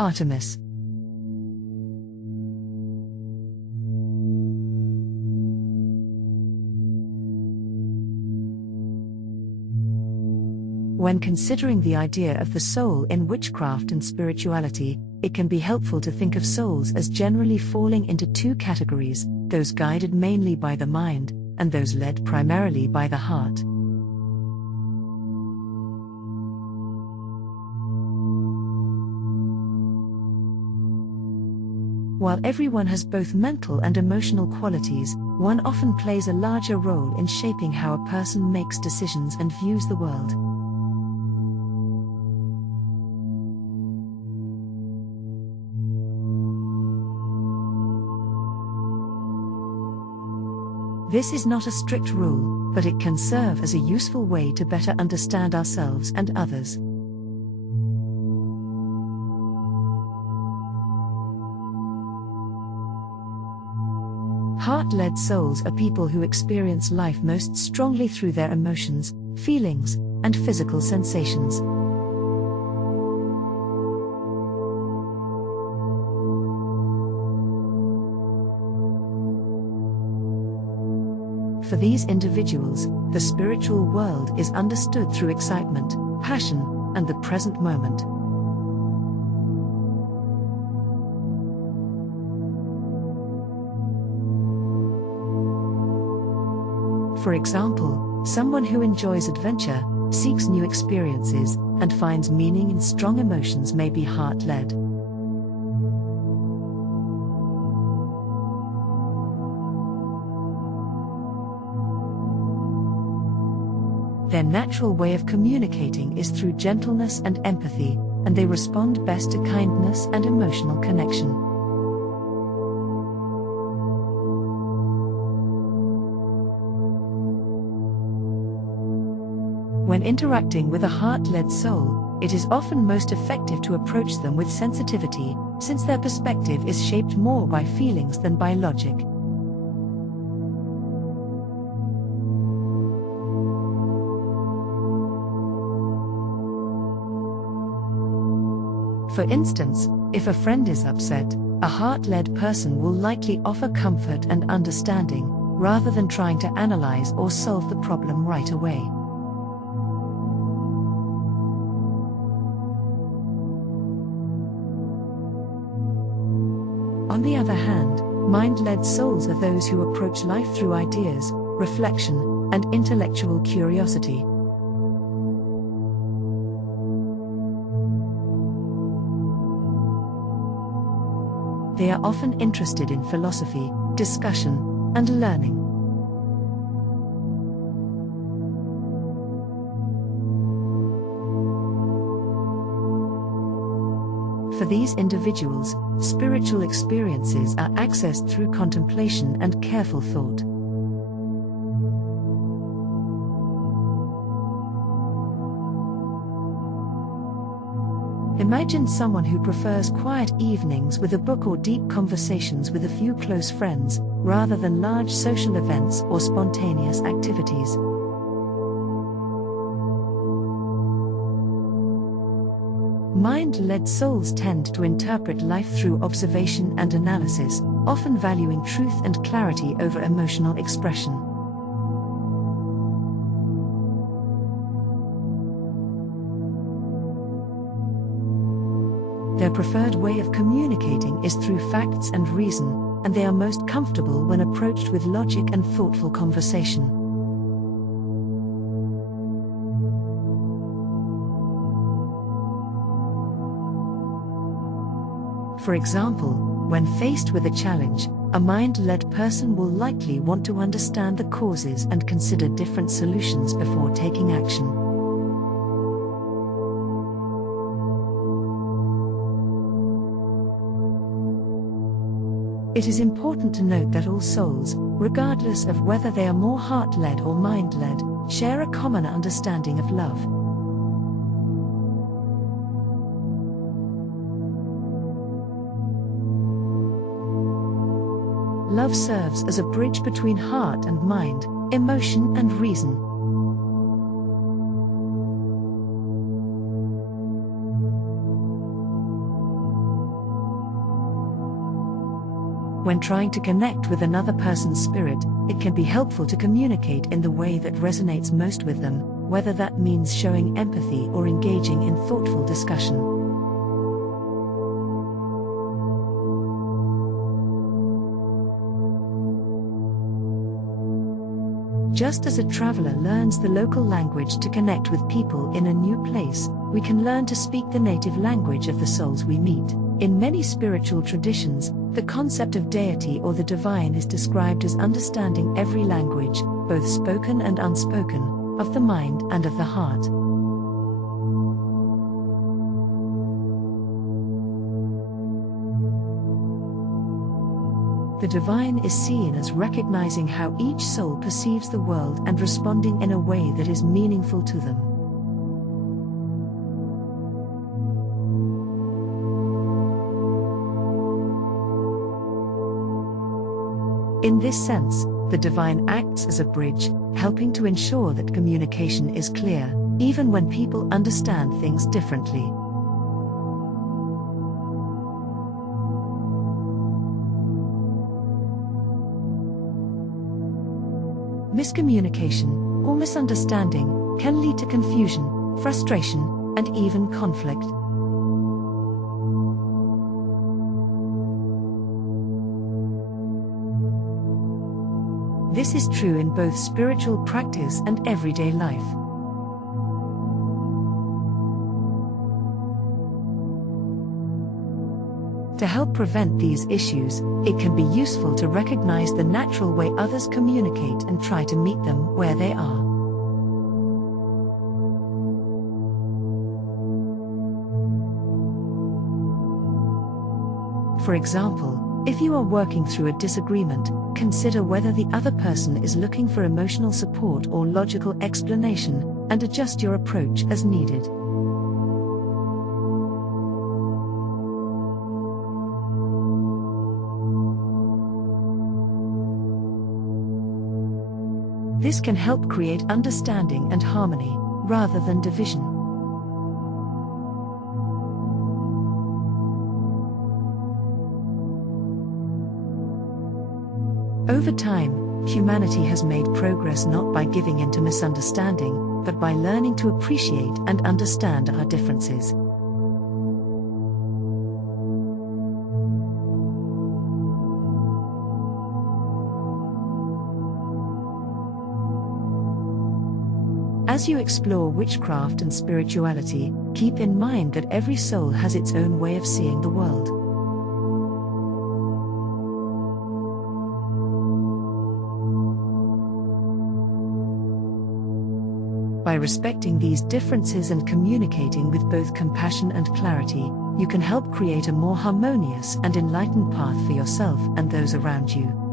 Artemis. When considering the idea of the soul in witchcraft and spirituality, it can be helpful to think of souls as generally falling into two categories: those guided mainly by the mind, and those led primarily by the heart. While everyone has both mental and emotional qualities, one often plays a larger role in shaping how a person makes decisions and views the world. This is not a strict rule, but it can serve as a useful way to better understand ourselves and others. Heart-led souls are people who experience life most strongly through their emotions, feelings, and physical sensations. For these individuals, the spiritual world is understood through excitement, passion, and the present moment. For example, someone who enjoys adventure, seeks new experiences, and finds meaning in strong emotions may be heart-led. Their natural way of communicating is through gentleness and empathy, and they respond best to kindness and emotional connection. When interacting with a heart-led soul, it is often most effective to approach them with sensitivity, since their perspective is shaped more by feelings than by logic. For instance, if a friend is upset, a heart-led person will likely offer comfort and understanding, rather than trying to analyze or solve the problem right away. On the other hand, mind-led souls are those who approach life through ideas, reflection, and intellectual curiosity. They are often interested in philosophy, discussion, and learning. For these individuals, spiritual experiences are accessed through contemplation and careful thought. Imagine someone who prefers quiet evenings with a book or deep conversations with a few close friends, rather than large social events or spontaneous activities. Mind-led souls tend to interpret life through observation and analysis, often valuing truth and clarity over emotional expression. Their preferred way of communicating is through facts and reason, and they are most comfortable when approached with logic and thoughtful conversation. For example, when faced with a challenge, a mind-led person will likely want to understand the causes and consider different solutions before taking action. It is important to note that all souls, regardless of whether they are more heart-led or mind-led, share a common understanding of love. Love serves as a bridge between heart and mind, emotion and reason. When trying to connect with another person's spirit, it can be helpful to communicate in the way that resonates most with them, whether that means showing empathy or engaging in thoughtful discussion. Just as a traveler learns the local language to connect with people in a new place, we can learn to speak the native language of the souls we meet. In many spiritual traditions, the concept of deity or the divine is described as understanding every language, both spoken and unspoken, of the mind and of the heart. The divine is seen as recognizing how each soul perceives the world and responding in a way that is meaningful to them. In this sense, the divine acts as a bridge, helping to ensure that communication is clear, even when people understand things differently. Miscommunication, or misunderstanding, can lead to confusion, frustration, and even conflict. This is true in both spiritual practice and everyday life. To help prevent these issues, it can be useful to recognize the natural way others communicate and try to meet them where they are. For example, if you are working through a disagreement, consider whether the other person is looking for emotional support or logical explanation, and adjust your approach as needed. This can help create understanding and harmony, rather than division. Over time, humanity has made progress not by giving in to misunderstanding, but by learning to appreciate and understand our differences. As you explore witchcraft and spirituality, keep in mind that every soul has its own way of seeing the world. By respecting these differences and communicating with both compassion and clarity, you can help create a more harmonious and enlightened path for yourself and those around you.